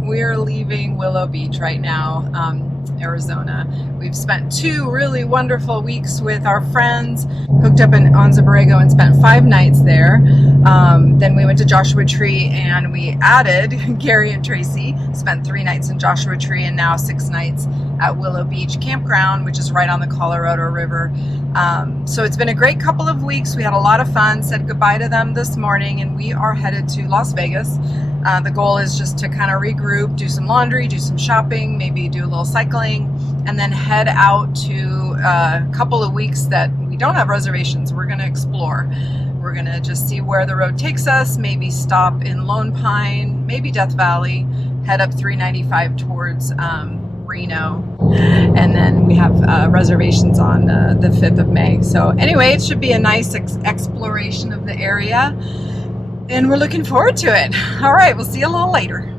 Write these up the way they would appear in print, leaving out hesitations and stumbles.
We're leaving Willow Beach right now, Arizona. We've spent 2 really wonderful weeks with our friends, hooked up on Borrego and spent 5 nights there. Then we went to Joshua Tree and we added Gary and Tracy, spent 3 nights in Joshua Tree and now 6 nights at Willow Beach Campground, which is right on the Colorado River. So it's been a great couple of weeks. We had a lot of fun, said goodbye to them this morning, and we are headed to Las Vegas. The goal is just to kind of regroup, do some laundry, do some shopping, maybe do a little cycling, and then head out to a couple of weeks that we don't have reservations. We're going to explore. We're going to just see where the road takes us, maybe stop in Lone Pine, maybe Death Valley, head up 395 towards Reno, and then we have reservations on the 5th of May. So anyway, it should be a nice exploration of the area, and we're looking forward to it. All right, we'll see you a little later.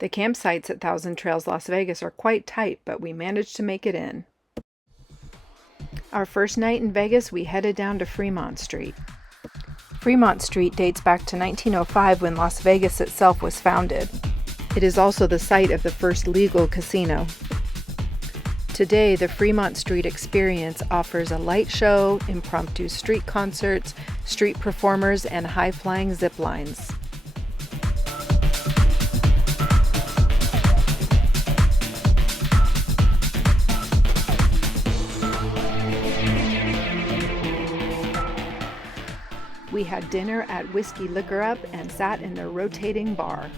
The campsites at Thousand Trails Las Vegas are quite tight, but we managed to make it in. Our first night in Vegas, we headed down to Fremont Street. Fremont Street dates back to 1905 when Las Vegas itself was founded. It is also the site of the first legal casino. Today, the Fremont Street experience offers a light show, impromptu street concerts, street performers, and high-flying zip lines. We had dinner at Whiskey Liquor Up and sat in their rotating bar.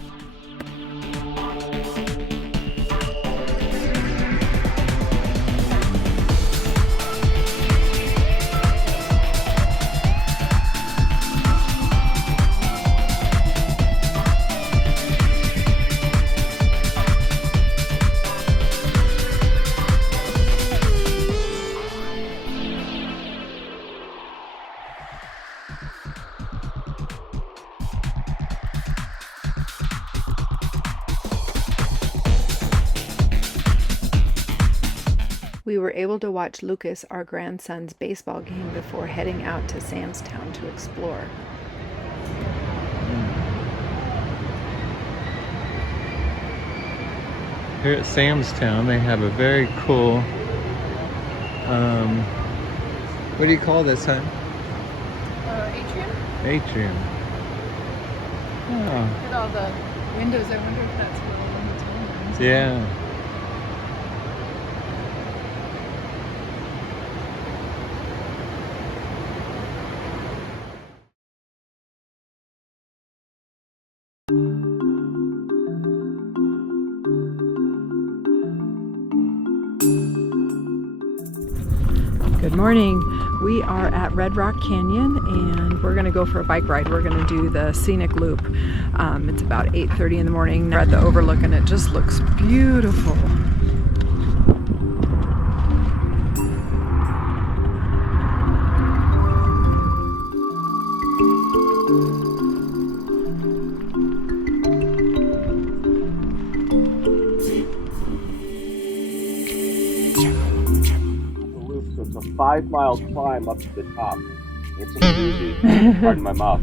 We were able to watch Lucas, our grandson's baseball game, before heading out to Sam's Town to explore. Here at Sam's Town, they have a very cool, what do you call this, huh? Atrium? Atrium. Oh. Look at all the windows. I wonder if that's where all the hotel rooms are. Yeah. Good morning. We are at Red Rock Canyon and we're going to go for a bike ride. We're going to do the scenic loop. It's about 8:30 in the morning. We're at the overlook and it just looks beautiful. It's a 5-mile climb up to the top. It's a doozy. Pardon my mouth.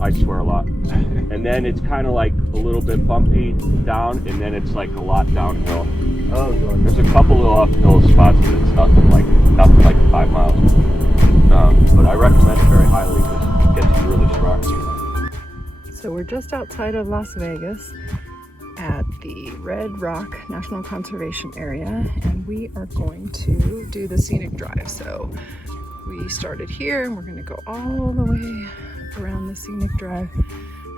I swear a lot. And then it's kind of like a little bit bumpy down, and then it's like a lot downhill. Oh, there's a couple of uphill spots, but it's nothing like 5 miles. But I recommend it very highly because it gets you really strong. So we're just outside of Las Vegas at the Red Rock National Conservation Area, and we are going to do the scenic drive. So we started here and we're going to go all the way around the scenic drive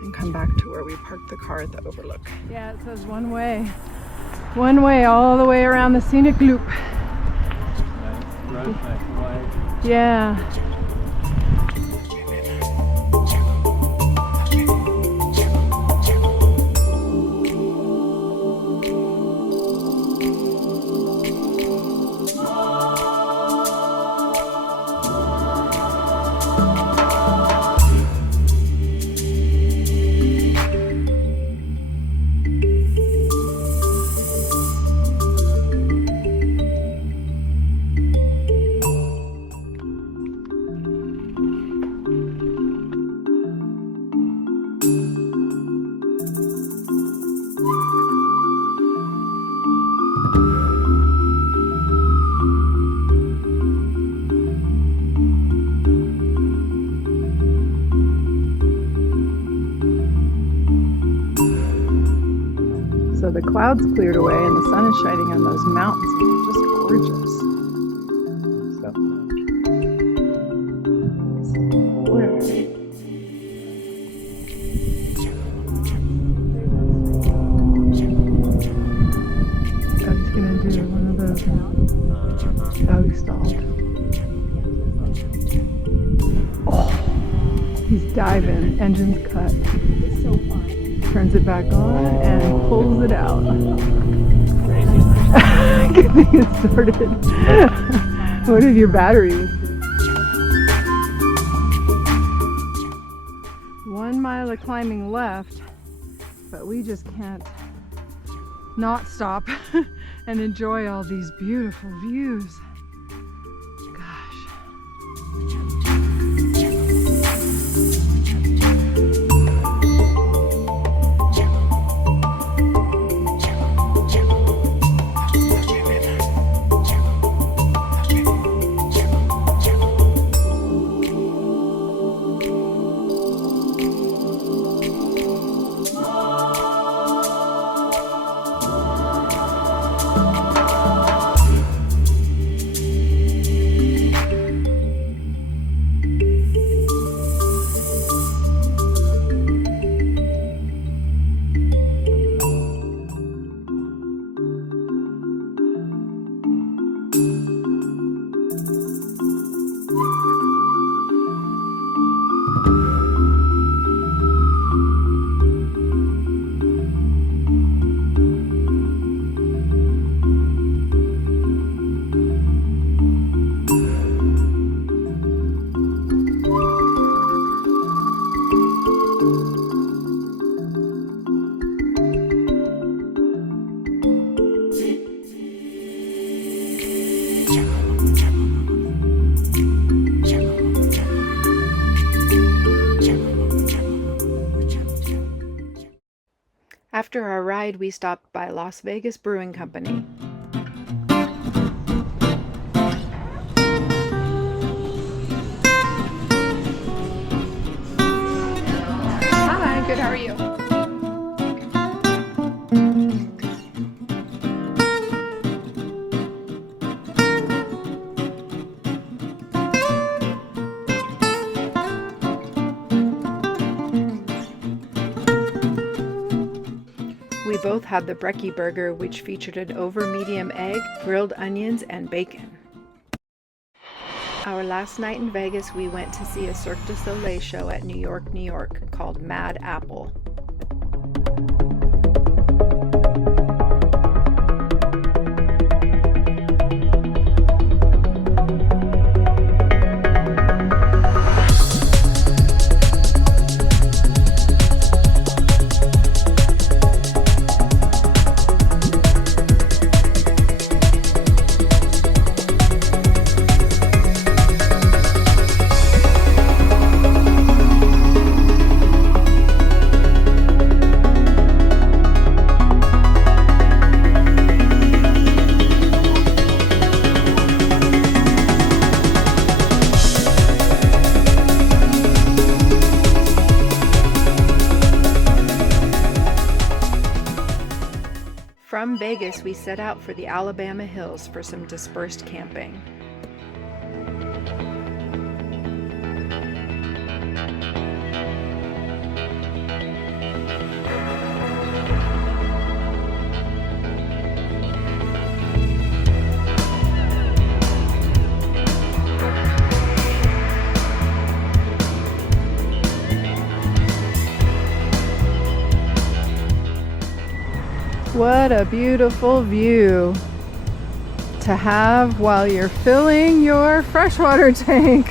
and come back to where we parked the car at the overlook. Yeah, it says one way all the way around the scenic loop. Yeah. So the clouds cleared away and the sun is shining on those mountains. It's just gorgeous. Oh, he's gonna do one of those. Oh, he stalled. Oh, he's diving. Engine's cut. It's so fun. Turns it back on and pulls it out. Crazy. Getting it started. What if your battery was good? 1 mile of climbing left, but we just can't not stop and enjoy all these beautiful views. Gosh. After our ride, we stopped by Las Vegas Brewing Company. Hi, good, how are you? We both had the brekkie burger, which featured an over-medium egg, grilled onions, and bacon. Our last night in Vegas, we went to see a Cirque de Soleil show at New York, New York, called Mad Apple. From Vegas, we set out for the Alabama Hills for some dispersed camping. What a beautiful view to have while you're filling your freshwater tank.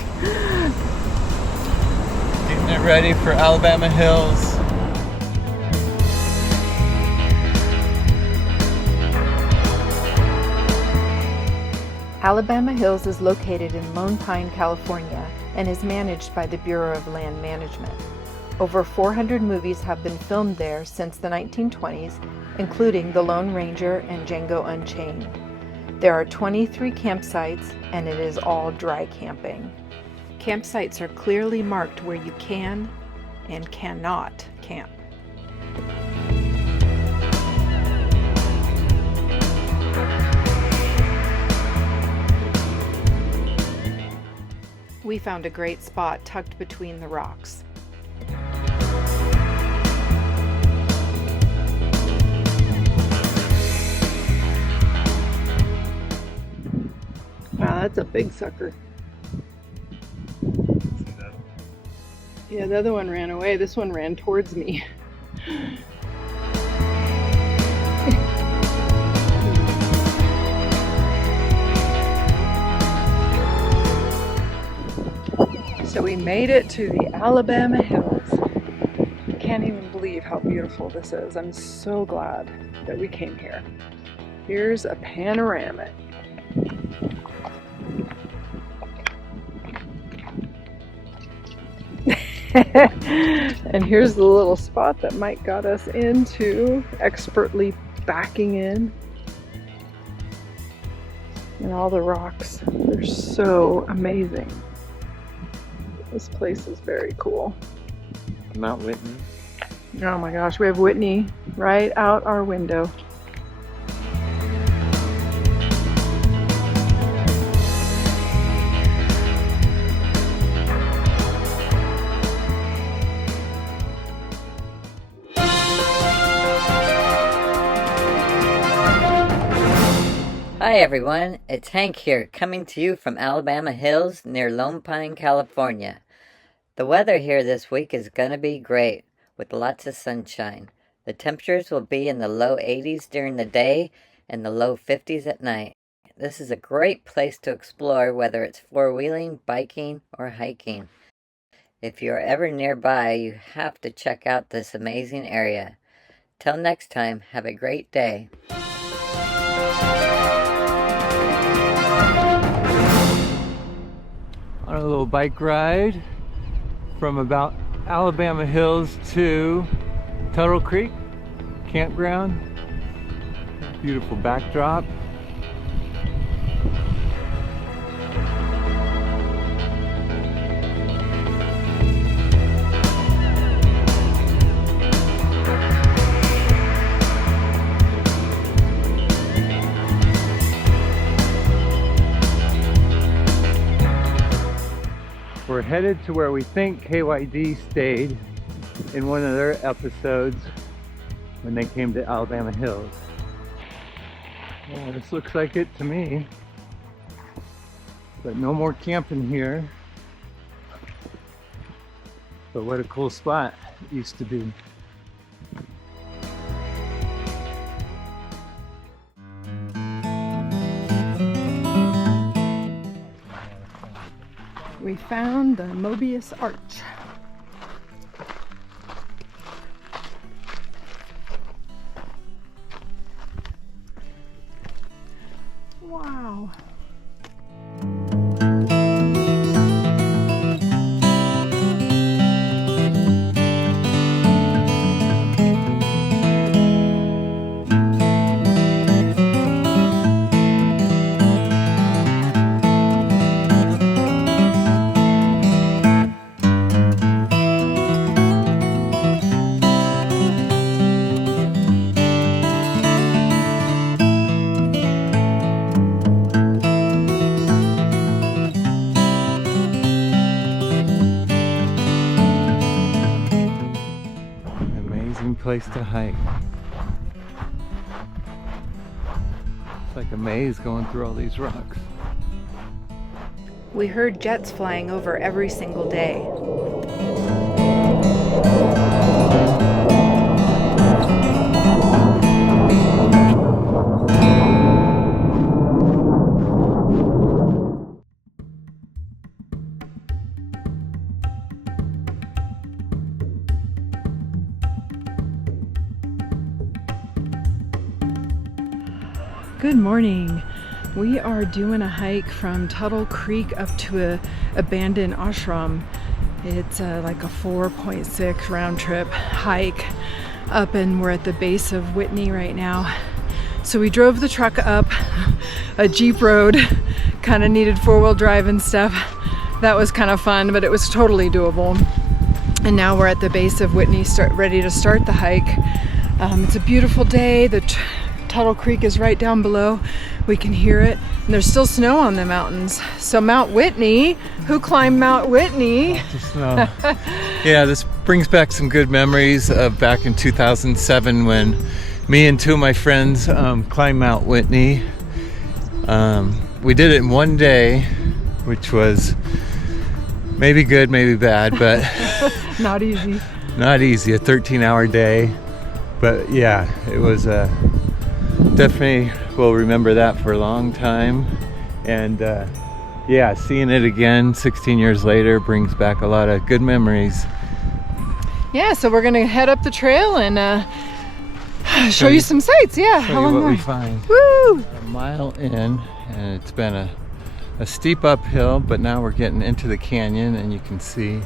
Getting it ready for Alabama Hills. Alabama Hills is located in Lone Pine, California, and is managed by the Bureau of Land Management. Over 400 movies have been filmed there since the 1920s, including The Lone Ranger and Django Unchained. There are 23 campsites, and it is all dry camping. Campsites are clearly marked where you can and cannot camp. we found a great spot tucked between the rocks. Wow, that's a big sucker. Yeah, the other one ran away. This one ran towards me. So we made it to the Alabama Hills. I can't even believe how beautiful this is. I'm so glad that we came here. Here's a panoramic. And here's the little spot that Mike got us into, expertly backing in. And all the rocks, they're so amazing. This place is very cool. Mount Whitney. Oh my gosh, we have Whitney right out our window. Hi everyone, it's Hank here, coming to you from Alabama Hills near Lone Pine, California. The weather here this week is going to be great, with lots of sunshine. The temperatures will be in the low 80s during the day and the low 50s at night. This is a great place to explore, whether it's four-wheeling, biking, or hiking. If you're ever nearby, you have to check out this amazing area. Till next time, have a great day. On a little bike ride from about Alabama Hills to Tuttle Creek Campground. Beautiful backdrop. We're headed to where we think KYD stayed in one of their episodes when they came to Alabama Hills. Yeah, this looks like it to me. But no more camping here. But what a cool spot it used to be. We found the Mobius Arch. Wow. Place to hike. It's like a maze going through all these rocks. We heard jets flying over every single day. Good morning. We are doing a hike from Tuttle Creek up to a abandoned ashram. It's like a 4.6 round trip hike up, and we're at the base of Whitney right now. So we drove the truck up a Jeep road, kind of needed four-wheel drive and stuff. That was kind of fun, but it was totally doable. And now we're at the base of Whitney, ready to start the hike. It's a beautiful day. The Tuttle Creek is right down below. We can hear it. And there's still snow on the mountains. So Mount Whitney, who climbed Mount Whitney? Lots of snow. Yeah, this brings back some good memories of back in 2007 when me and two of my friends climbed Mount Whitney. We did it in one day, which was maybe good, maybe bad, but Not easy. not easy, a 13-hour day. But yeah, it was definitely, we'll remember that for a long time. And yeah, seeing it again 16 years later brings back a lot of good memories. Yeah, so we're gonna head up the trail and show you some sights. Yeah, Show you what we find. Woo! A mile in, and it's been a steep uphill, but now we're getting into the canyon, and you can see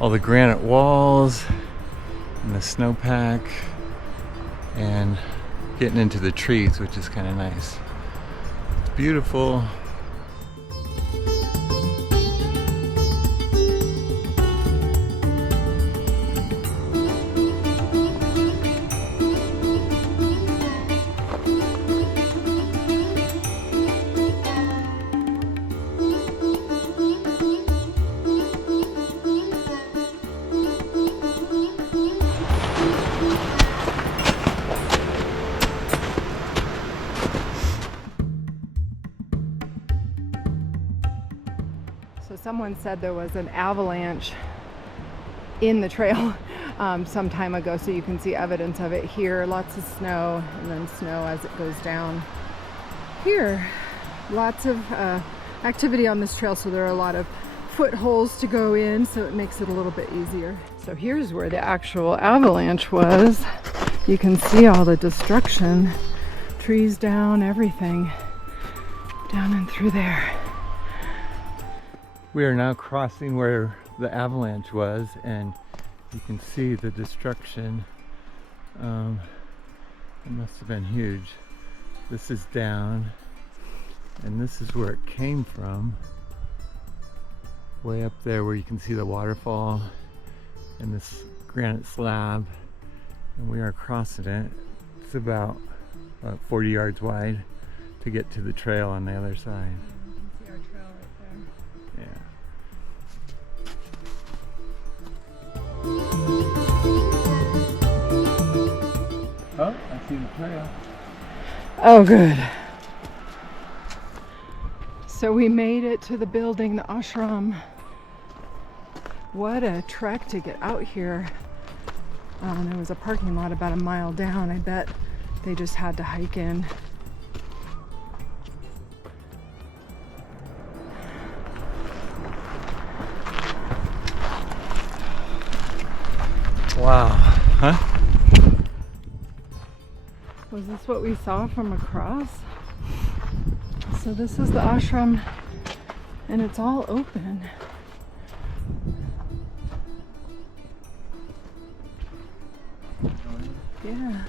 all the granite walls and the snowpack, and getting into the trees, which is kind of nice. It's beautiful. So someone said there was an avalanche in the trail some time ago, so you can see evidence of it here. Lots of snow, and then snow as it goes down here. Lots of activity on this trail, so there are a lot of footholds to go in, so it makes it a little bit easier. So here's where the actual avalanche was. You can see all the destruction, trees down, everything down and through there. We are now crossing where the avalanche was, and you can see the destruction. It must have been huge. This is down, and this is where it came from. Way up there where you can see the waterfall and this granite slab, and we are crossing it. It's about 40 yards wide to get to the trail on the other side. See our trail right there. Yeah. Oh, I see the trail. Oh, good. So we made it to the building, the ashram. What a trek to get out here. There was a parking lot about a mile down. I bet they just had to hike in. Wow. Huh? Was this what we saw from across? So this is the ashram, and it's all open. Yeah.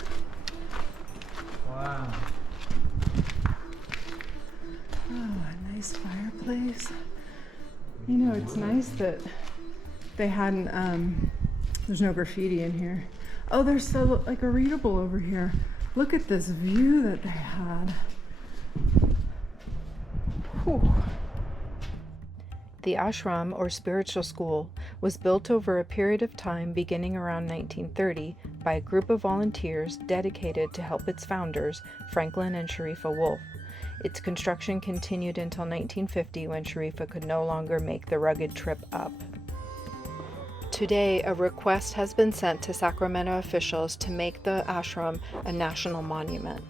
Wow. Oh, a nice fireplace. You know, it's nice that they hadn't, there's no graffiti in here. Oh, there's so like a readable over here. Look at this view that they had. Whew. The ashram, or spiritual school, was built over a period of time beginning around 1930 by a group of volunteers dedicated to help its founders, Franklin and Sharifa Wolf. Its construction continued until 1950 when Sharifa could no longer make the rugged trip up. Today, a request has been sent to Sacramento officials to make the ashram a national monument.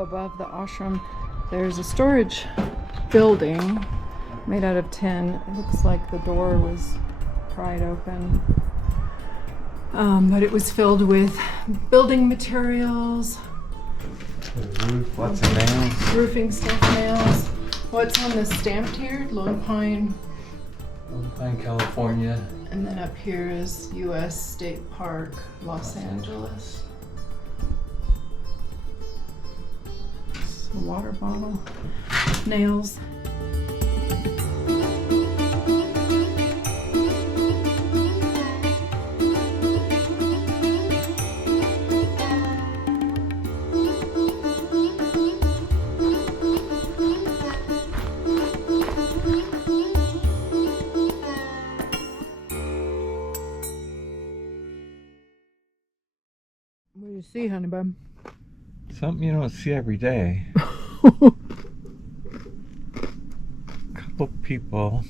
above the ashram, there's a storage building made out of tin. It looks like the door was pried open. But it was filled with building materials. The roof, lots of nails. Roofing stuff, nails. What's on this stamped here? Lone Pine. Lone Pine, California. And then up here is U.S. State Park, Los Angeles. A water bottle. Nails. What do you see, honey bun? Something you don't see every day. Couple people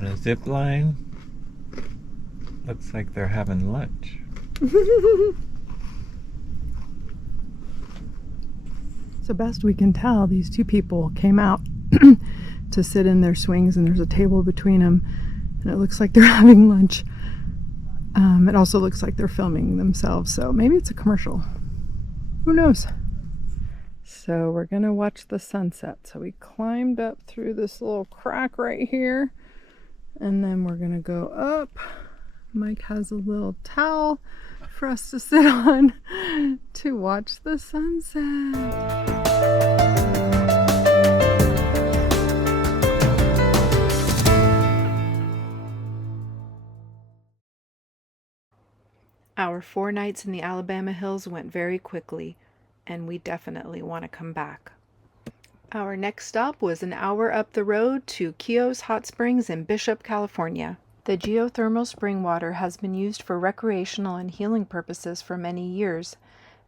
on a zip line. Looks like they're having lunch. So best we can tell, these two people came out to sit in their swings, and there's a table between them, and it looks like they're having lunch. It also looks like they're filming themselves, so maybe it's a commercial. Who knows? So we're gonna watch the sunset. So we climbed up through this little crack right here, and then we're gonna go up. Mike has a little towel for us to sit on to watch the sunset. Our 4 nights in the Alabama Hills went very quickly, and we definitely want to come back. Our next stop was an hour up the road to Keough's Hot Springs in Bishop, California. The geothermal spring water has been used for recreational and healing purposes for many years.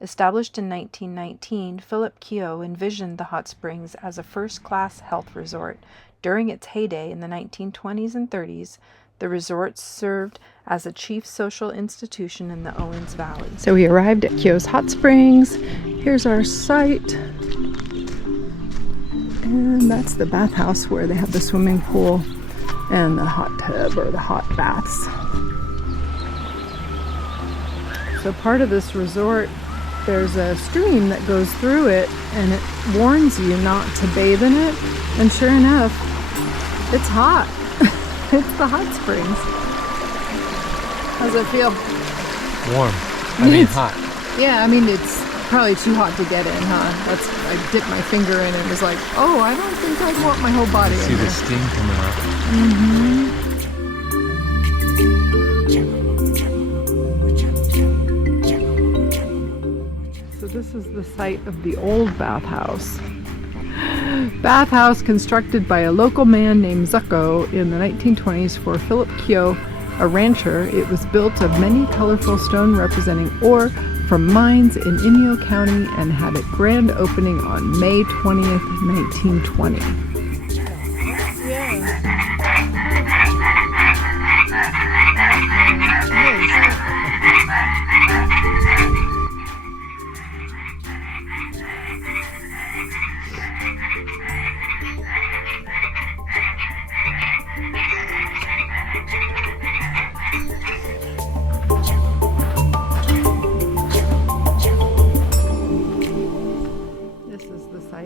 Established in 1919, Philip Keough envisioned the hot springs as a first-class health resort. During its heyday in the 1920s and 30s, the resort served as a chief social institution in the Owens Valley. So we arrived at Keough's Hot Springs. Here's our site. And that's the bathhouse where they have the swimming pool and the hot tub or the hot baths. So part of this resort, there's a stream that goes through it, and it warns you not to bathe in it. And sure enough, it's hot. It's the hot springs. How's it feel? Warm. I mean hot. Yeah, I mean it's probably too hot to get in, huh? I dipped my finger in and was like, oh, I don't think I'd want my whole body in See there. the steam coming off. So this is the site of the old bathhouse. Bathhouse constructed by a local man named Zucco in the 1920s for Philip Keough, a rancher. It was built of many colorful stone representing ore from mines in Inyo County and had a grand opening on May 20th, 1920.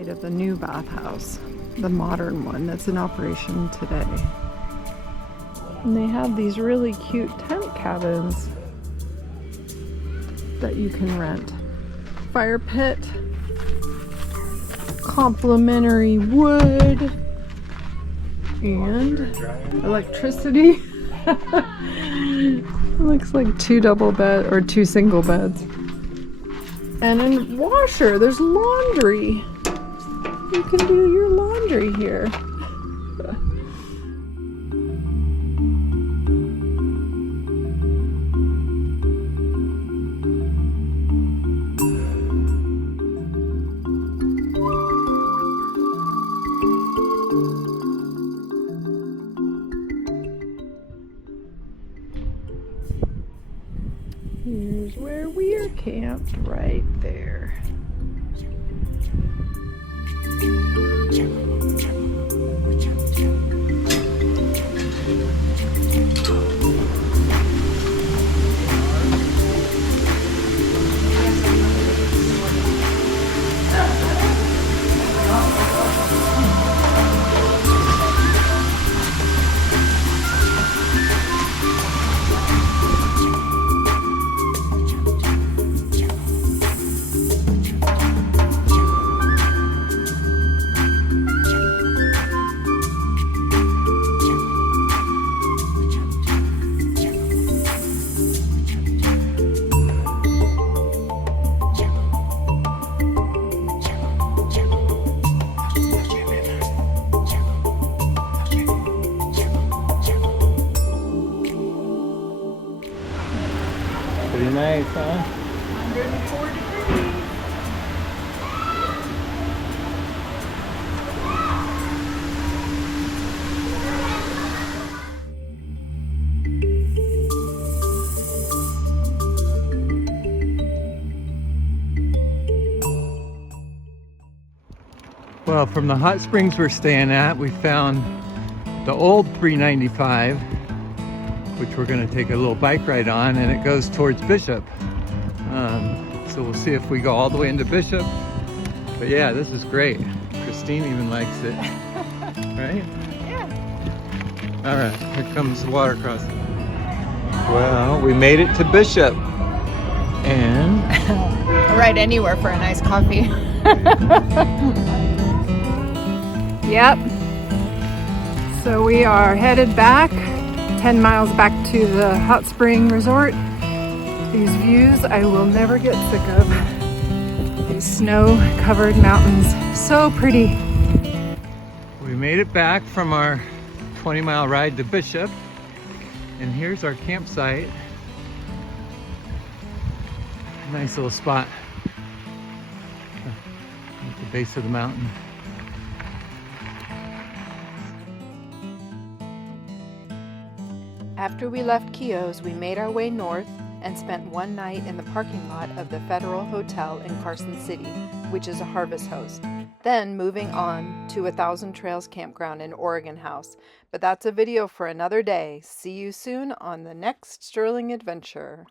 Of the new bathhouse, the modern one that's in operation today. And they have these really cute tent cabins that you can rent. Fire pit, complimentary wood, and electricity. Looks like 2 double bed or 2 single beds. And a washer, there's laundry. You can do your laundry here. Here's where we're camped, right there. Pretty nice, huh? 104 degrees. Well, from the hot springs we're staying at, we found the old 395, which we're going to take a little bike ride on, and it goes towards Bishop. So we'll see if we go all the way into Bishop. But yeah, this is great. Christine even likes it. Right? Yeah. All right, here comes the water crossing. Well, we made it to Bishop. And I'll ride anywhere for a nice coffee. Yep. So we are headed back 10 miles back to the hot spring resort. These views I will never get sick of. These snow-covered mountains, so pretty. we made it back from our 20-mile ride to Bishop. And here's our campsite. Nice little spot at the base of the mountain. After we left Keough's, we made our way north and spent one night in the parking lot of the Federal Hotel in Carson City, which is a harvest host. Then moving on to 1,000 Trails Campground in Oregon House. But that's a video for another day. See you soon on the next Sterling adventure.